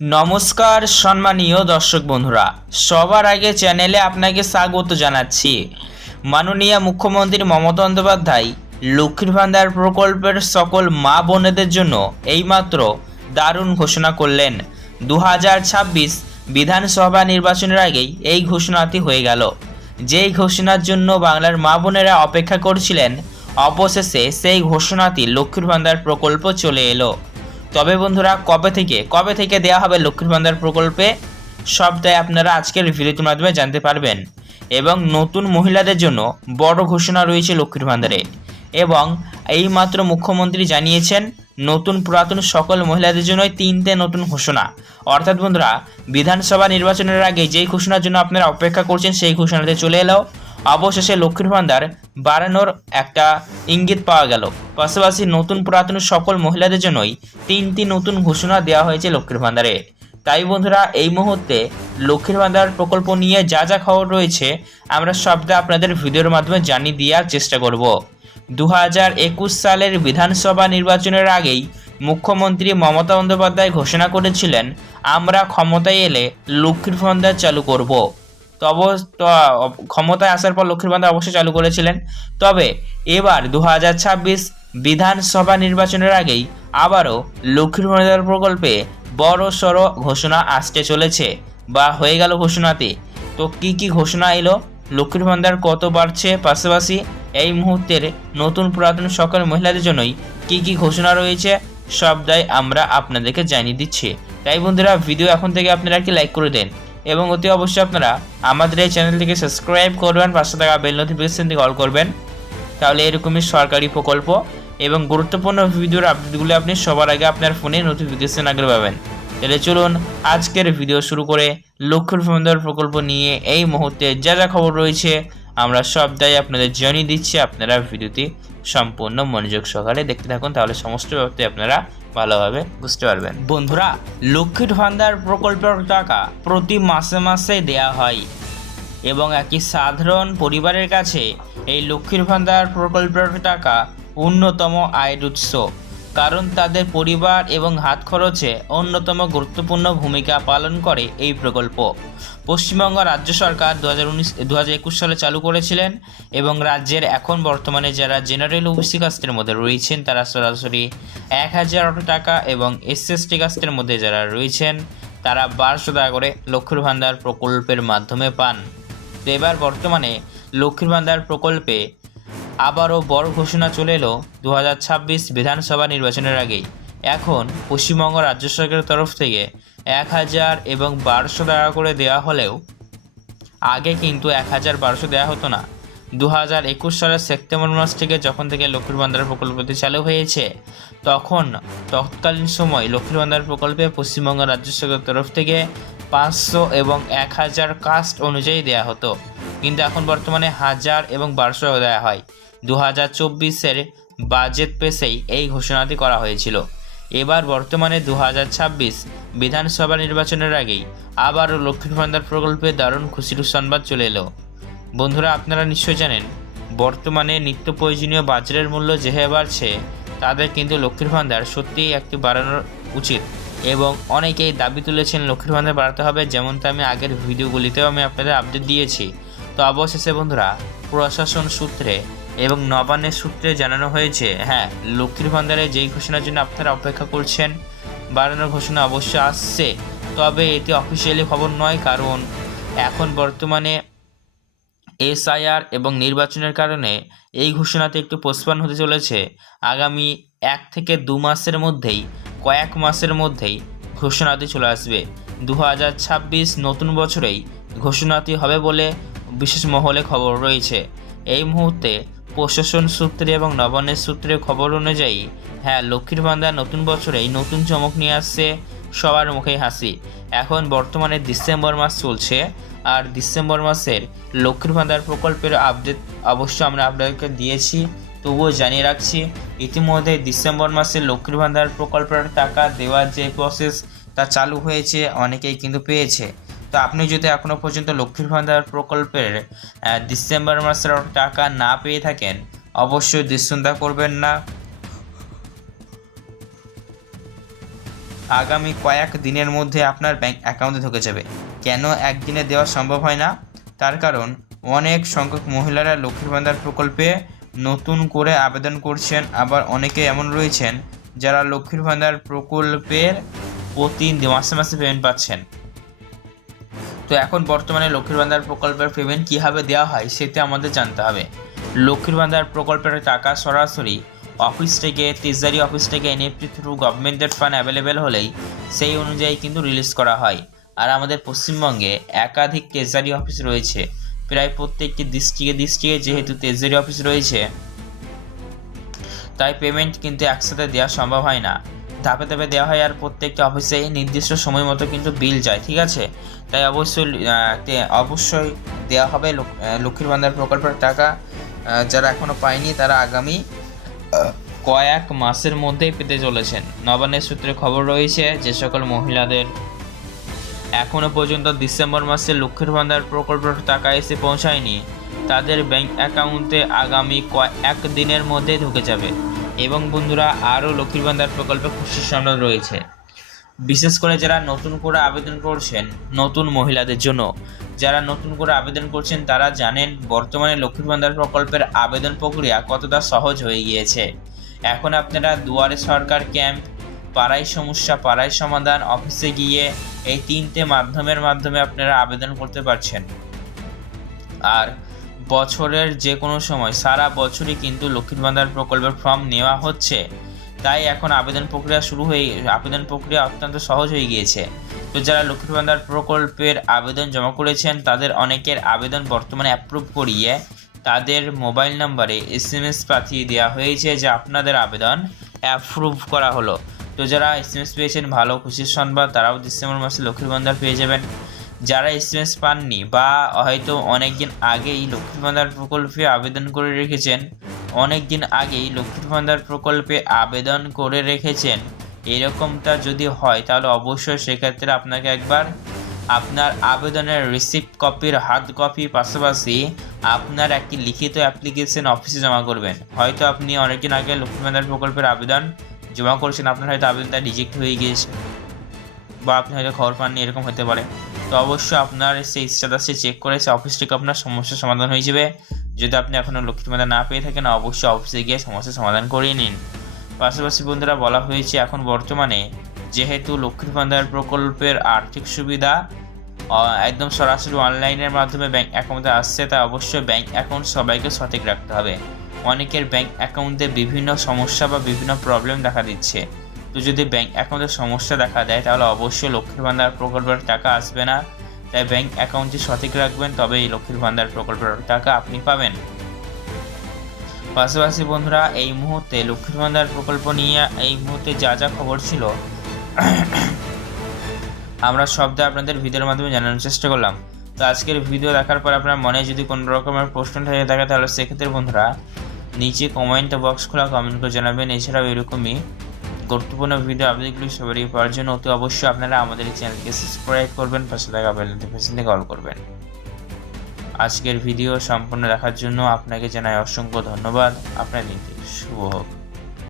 নমস্কার, সম্মানীয় দর্শক বন্ধুরা। সবার আগে চ্যানেলে আপনাকে স্বাগত জানাচ্ছি। মাননীয় মুখ্যমন্ত্রী মমতা বন্দ্যোপাধ্যায়, লক্ষ্মীর ভান্ডার প্রকল্পের সকল মা বোনেদের জন্য এইমাত্র দারুণ ঘোষণা করলেন। দু হাজার ছাব্বিশ বিধানসভা নির্বাচনের আগেই এই ঘোষণাটি হয়ে গেল। যেই ঘোষণার জন্য বাংলার মা বোনেরা অপেক্ষা করছিলেন, অবশেষে সেই ঘোষণাটি লক্ষ্মীর ভান্ডার প্রকল্প চলে এলো। তবে বন্ধুরা, কবে থেকে কবে থেকে দেওয়া হবে লক্ষ্মীর ভান্ডার প্রকল্পে, সবটাই আপনারা আজকের ভিডিওটির মাধ্যমে জানতে পারবেন। এবং নতুন মহিলাদের জন্য বড় ঘোষণা রয়েছে লক্ষ্মীর ভান্ডারে এবং এইমাত্র মুখ্যমন্ত্রী জানিয়েছেন, নতুন পুরাতন সকল মহিলাদের জন্যই তিনটে নতুন ঘোষণা। অর্থাৎ বন্ধুরা, বিধানসভা নির্বাচনের আগে যেই ঘোষণার জন্য আপনারা অপেক্ষা করছেন, সেই ঘোষণাতে চলে এলো। অবশেষে লক্ষ্মীর ভান্ডার বাড়ানোর একটা ইঙ্গিত পাওয়া গেল। পাশাপাশি নতুন পুরাতন সকল মহিলাদের জন্যই তিনটি নতুন ঘোষণা দেওয়া হয়েছে লক্ষ্মীর ভান্ডারে তাই বন্ধুরা, এই মুহূর্তে লক্ষ্মীর ভান্ডার প্রকল্প নিয়ে যা যা খবর রয়েছে, আমরা সবটা আপনাদের ভিডিওর মাধ্যমে জানিয়ে দেওয়ার চেষ্টা করব। দু হাজার একুশ সালের বিধানসভা নির্বাচনের আগেই মুখ্যমন্ত্রী মমতা বন্দ্যোপাধ্যায় ঘোষণা করেছিলেন, আমরা ক্ষমতায় এলে লক্ষ্মীর ভান্ডার চালু করব। তো ক্ষমতায় আসার পর লক্ষ্মীর ভান্ডার অবশ্যই চালু করেছিলেন। তবে এবার দু হাজার ছাব্বিশ বিধানসভা নির্বাচনের আগেই আবারও লক্ষ্মীর ভান্ডার প্রকল্পে বড় সড়ো ঘোষণা আসতে চলেছে বা হয়ে গেল ঘোষণাতে। তো কি কি ঘোষণা এলো? লক্ষ্মীর ভান্ডার কত বাড়ছে পাশাপাশি এই মুহূর্তের নতুন পুরাতন সকল মহিলাদের জন্যই কি কি ঘোষণা রয়েছে সবটাই আমরা আপনাদেরকে জানিয়ে দিচ্ছি। তাই বন্ধুরা, ভিডিও এখন থেকে আপনারা একটি লাইক করে দেন। এবং অতি অবশ্যই আপনারা আমাদের এই চ্যানেলটিকে সাবস্ক্রাইব করবেন, পাশে থাকা বেল নোটিফিকেশন থেকে অল করবেন। তাহলে এরকমই সরকারি প্রকল্প এবং গুরুত্বপূর্ণ ভিডিওর আপডেটগুলো আপনি সবার আগে আপনার ফোনে নোটিফিকেশন আগে পাবেন। তাহলে চলুন আজকের ভিডিও শুরু করে লক্ষ্মীর ভান্ডার প্রকল্প নিয়ে এই মুহূর্তে যা যা খবর রয়েছে, আমরা সবটাই আপনাদের জানিয়ে দিচ্ছি। আপনারা ভিডিওটি সম্পূর্ণ মনোযোগ সহকারে দেখতে থাকুন, তাহলে সমস্ত ব্যাপারে আপনারা ভালোভাবে বুঝতে পারবেন। বন্ধুরা, লক্ষ্মীর ভান্ডার প্রকল্পের টাকা প্রতি মাসে মাসে দেয়া হয় এবং একই সাধারণ পরিবারের কাছে এই লক্ষ্মীর ভান্ডার প্রকল্পের টাকা অন্যতম আয়ের উৎস। কারণ তাদের পরিবার এবং হাত খরচে অন্যতম গুরুত্বপূর্ণ ভূমিকা পালন করে এই প্রকল্প। পশ্চিমবঙ্গ রাজ্য সরকার দু হাজার উনিশ দু হাজার একুশ সালে চালু করেছিলেন এবং রাজ্যের এখন বর্তমানে যারা জেনারেল ওবিসি কাস্টের মধ্যে রয়েছেন, তারা সরাসরি এক হাজার টাকা এবং এসএসটি কাস্টের মধ্যে যারা রয়েছেন, তারা বারোশো টাকা করে লক্ষ্মীর ভান্ডার প্রকল্পের মাধ্যমে পান। এবার বর্তমানে লক্ষ্মীর ভান্ডার প্রকল্পে আবারও বড় ঘোষণা চলে এলো দু হাজার ছাব্বিশ বিধানসভা নির্বাচনের আগেই। এখন পশ্চিমবঙ্গ রাজ্য সরকারের তরফ থেকে এক হাজার এবং বারোশো টাকা করে দেওয়া হলেও আগে কিন্তু এক হাজার বারোশো দেওয়া হতো না। দু হাজার একুশ সালের সেপ্টেম্বর মাস থেকে যখন থেকে লক্ষ্মীর ভান্ডার প্রকল্পটি চালু হয়েছে, তখন তৎকালীন সময় লক্ষ্মীর ভান্ডার প্রকল্পে পশ্চিমবঙ্গ রাজ্য সরকারের তরফ থেকে পাঁচশো এবং এক হাজার কাস্ট অনুযায়ী দেওয়া হতো। কিন্তু এখন বর্তমানে হাজার এবং বারোশো দেওয়া হয়। দু হাজার চব্বিশের বাজেট পেশেই এই ঘোষণাটি করা হয়েছিল। এবার বর্তমানে দু হাজার ছাব্বিশ বিধানসভা নির্বাচনের আগেই আবারও লক্ষ্মীর ভান্ডার প্রকল্পে দারুণ খুশির সংবাদ চলে এলো। বন্ধুরা, আপনারা নিশ্চয় জানেন, বর্তমানে নিত্য প্রয়োজনীয় বাজারের মূল্য যেভাবে বাড়ছে, তাদের কিন্তু লক্ষ্মীর ভান্ডার সত্যিই একটি বাড়ানো উচিত এবং অনেকেই দাবি তুলেছেন লক্ষ্মীর ভান্ডার বাড়াতে হবে, যেমনটা আমি আগের ভিডিওগুলিতেও আমি আপনাদের আপডেট দিয়েছি। তো অবশেষে বন্ধুরা, প্রশাসন সূত্রে এবং নবান্নের সূত্রে জানানো হয়েছে হ্যাঁ লক্ষ্মীর ভান্ডারে যেই ঘোষণার জন্য আপনারা অপেক্ষা করছেন, বাড়ানোর ঘোষণা অবশ্যই আসছে, তবে এটি অফিসিয়ালি খবর নয়, কারণ এখন বর্তমানে এসআইআর এবং নির্বাচনের কারণে এই ঘোষণাতে একটু পোস্টপন হতে চলেছে। আগামী এক থেকে দু মাসের মধ্যেই, কয়েক মাসের মধ্যেই ঘোষণাটি চলে আসবে। দু হাজার ছাব্বিশ নতুন বছরেই ঘোষণাটি হবে বলে বিশেষ মহলে খবর রয়েছে। এই মুহূর্তে প্রশাসন সূত্রে এবং নবান্নের সূত্রে খবর অনুযায়ী হ্যাঁ লক্ষ্মীর ভান্ডার নতুন বছরেই নতুন চমক নিয়ে আসছে সবার মুখেই হাসি। এখন বর্তমানে ডিসেম্বর মাস চলছে আর ডিসেম্বর মাসের লক্ষ্মীর ভান্ডার প্রকল্পের আপডেট অবশ্য আমরা আপনাদেরকে দিয়েছি, তবুও জানিয়ে রাখছি, ইতিমধ্যে ডিসেম্বর মাসে লক্ষ্মীর ভান্ডার প্রকল্পের টাকা দেওয়ার যে প্রসেস তা চালু হয়েছে, অনেকেই কিন্তু পেয়েছে। তো আপনি যদি এখনও পর্যন্ত লক্ষ্মীর ভান্ডার প্রকল্পের ডিসেম্বর মাসের টাকা না পেয়ে থাকেন, অবশ্যই দুশ্চিন্তা করবেন না। আগামী কয়েক দিনের মধ্যে আপনার ব্যাংক অ্যাকাউন্টে ঢুকে যাবে। কেন একদিনে দেওয়া সম্ভব হয় না? তার কারণ, অনেক সংখ্যক মহিলারা লক্ষ্মীর ভান্ডার প্রকল্পে নতুন করে আবেদন করছেন। আবার অনেকে এমন রয়েছেন, যারা লক্ষ্মীর ভান্ডার প্রকল্পের প্রতি মাসে মাসে পেমেন্ট পাচ্ছেন। তো এখন বর্তমানে লক্ষ্মীর ভান্ডার প্রকল্পের পেমেন্ট কীভাবে দেওয়া হয় সেটা আমাদের জানতে হবে। লক্ষ্মীর ভান্ডার প্রকল্পের টাকা সরাসরি অফিস থেকে তেজারি অফিস থেকে এনএফটি থ্রু গভর্নমেন্টের ফান্ড অ্যাভেলেবেল হলেই সেই অনুযায়ী কিন্তু রিলিজ করা হয়। আর আমাদের পশ্চিমবঙ্গে একাধিক তেজারি অফিস রয়েছে। প্রায় প্রত্যেকটি ডিস্ট্রিক্টে ডিস্ট্রিক্টে যেহেতু তেজারি অফিস রয়েছে, তাই পেমেন্ট কিন্তু একসাথে দেওয়া সম্ভব হয় না। ধাপে ধাপে দেওয়া হয় আর প্রত্যেকটা অফিসে নির্দিষ্ট সময় মতো কিন্তু বিল যায়, ঠিক আছে? তাই অবশ্যই অবশ্যই দেওয়া হবে লক- লক্ষ্মীর ভান্ডার প্রকল্পের টাকা। যারা এখনও পায়নি, তারা আগামী কয়েক মাসের মধ্যেই পেতে চলেছেন। নবান্নের সূত্রে খবর রয়েছে যে সকল মহিলাদের এখনও পর্যন্ত ডিসেম্বর মাসে লক্ষ্মীর ভান্ডার প্রকল্পের টাকা এসে পৌঁছায়নি। তাদের ব্যাংক অ্যাকাউন্টে আগামী কয়েক দিনের মধ্যে ঢুকে যাবে। এবং বন্ধুরা, আরও লক্ষ্মীর ভান্ডার প্রকল্পে খুশির সংবাদ রয়েছে। বিশেষ করে যারা নতুন করে আবেদন করছেন, নতুন মহিলাদের জন্য। যারা নতুন করে আবেদন করছেন, তারা জানেন বর্তমানে লক্ষ্মীর ভান্ডার প্রকল্পের আবেদন প্রক্রিয়া কতটা সহজ হয়ে গিয়েছে। এখন আপনারা দুয়ারে সরকার ক্যাম্প, পাড়ায় সমস্যা, পাড়ায় সমাধান, অফিসে গিয়ে এই তিনটে মাধ্যমের মাধ্যমে আপনারা আবেদন করতে পারছেন। আর বছরের যে কোনো সময় সারা বছরই কিন্তু লক্ষ্মীর ভান্ডার প্রকল্পের ফর্ম নেওয়া হচ্ছে। তাই এখন আবেদন প্রক্রিয়া শুরু হয়ে, আবেদন প্রক্রিয়া অত্যন্ত সহজ হয়ে গিয়েছে। তো যারা লক্ষ্মীর ভান্ডার প্রকল্পের আবেদন জমা করেছেন, তাদের অনেকের আবেদন বর্তমানে অ্যাপ্রুভ করিয়ে তাদের মোবাইল নম্বরে এস এম এস পাঠিয়ে দেওয়া হয়েছে যে আপনাদের আবেদন অ্যাপ্রুভ করা হলো। তো যারা এস এম এস পেয়েছেন, ভালো খুশির সংবাদ, তারাও ডিসেম্বর মাসে লক্ষ্মীর ভান্ডার পেয়ে যাবেন। যারা এস এম এস পাননি বা হয়তো অনেক দিন আগেই লক্ষ্মীর ভান্ডার প্রকল্পে আবেদন করে রেখেছেন অনেক দিন আগেই লক্ষ্মীর ভান্ডার প্রকল্পে আবেদন করে রেখেছেন, এরকমটা যদি হয় তাহলে অবশ্যই সেক্ষেত্রে আপনাকে একবার আপনার আবেদনের রিসিপ্ট কপির হার্ড কপি পাশাপাশি আপনার একটি লিখিত অ্যাপ্লিকেশন অফিসে জমা করবেন। হয়তো আপনি অনেকদিন আগে লক্ষ্মী ভান্ডার প্রকল্পের আবেদন জমা করেছেন, আপনার হয়তো আবেদনটা রিজেক্ট হয়ে গিয়েছে বা আপনি হয়তো খবর পাননি, এরকম হতে পারে। তো অবশ্যই আপনার সেই স্ট্যাটাসে চেক করে সেই অফিস থেকে আপনার সমস্যার সমাধান হয়ে যাবে। যদি আপনি এখনও লক্ষ্মীর ভান্ডার না পেয়ে থাকেন, অবশ্যই অফিসে গিয়ে সমস্যার সমাধান করিয়ে নিন। পাশাপাশি বন্ধুরা, বলা হয়েছে এখন বর্তমানে যেহেতু লক্ষ্মীর ভান্ডার প্রকল্পের আর্থিক সুবিধা একদম সরাসরি অনলাইনের মাধ্যমে ব্যাংক অ্যাকাউন্টে আসছে তা অবশ্যই ব্যাংক অ্যাকাউন্ট সবাইকে সঠিক রাখতে হবে। অনেকের ব্যাংক অ্যাকাউন্টে বিভিন্ন সমস্যা বা বিভিন্ন প্রবলেম দেখা দিচ্ছে। তো যদি ব্যাংক অ্যাকাউন্টে সমস্যা দেখা দেয়, তাহলে অবশ্যই লক্ষ্মীর ভান্ডার প্রকল্পের টাকা আসবে না। তাই ব্যাংক অ্যাকাউন্টটি সঠিক রাখবেন তবে এই লক্ষ্মীর ভান্ডার প্রকল্পের টাকা আপনি পাবেন। পাশাপাশি বন্ধুরা, এই মুহূর্তে লক্ষ্মীর ভান্ডার প্রকল্প নিয়ে এই মুহূর্তে যা যা খবর ছিল, আমরা শব্দে আপনাদের ভিডিওর মাধ্যমে জানানোর চেষ্টা করলাম। তো আজকের ভিডিও দেখার পর আপনার মনে যদি কোনো রকমের প্রশ্ন থেকে, থাকে, তাহলে সেক্ষেত্রে বন্ধুরা, নিচে কমেন্ট বক্স খোলা কমেন্ট করে জানাবেন। এছাড়াও এরকমই গুরুত্বপূর্ণ ভিডিও আপডেটগুলি সবারই পাওয়ার জন্য অতি অবশ্যই আপনারা আমাদের চ্যানেলকে সাবস্ক্রাইব করবেন, পাশে থাকা বেল নোটিফিকেশন কল করবেন। আজকের ভিডিও সম্পূর্ণ দেখার জন্য আপনাকে জানাই অসংখ্য ধন্যবাদ। আপনার দিনটি শুভ হোক।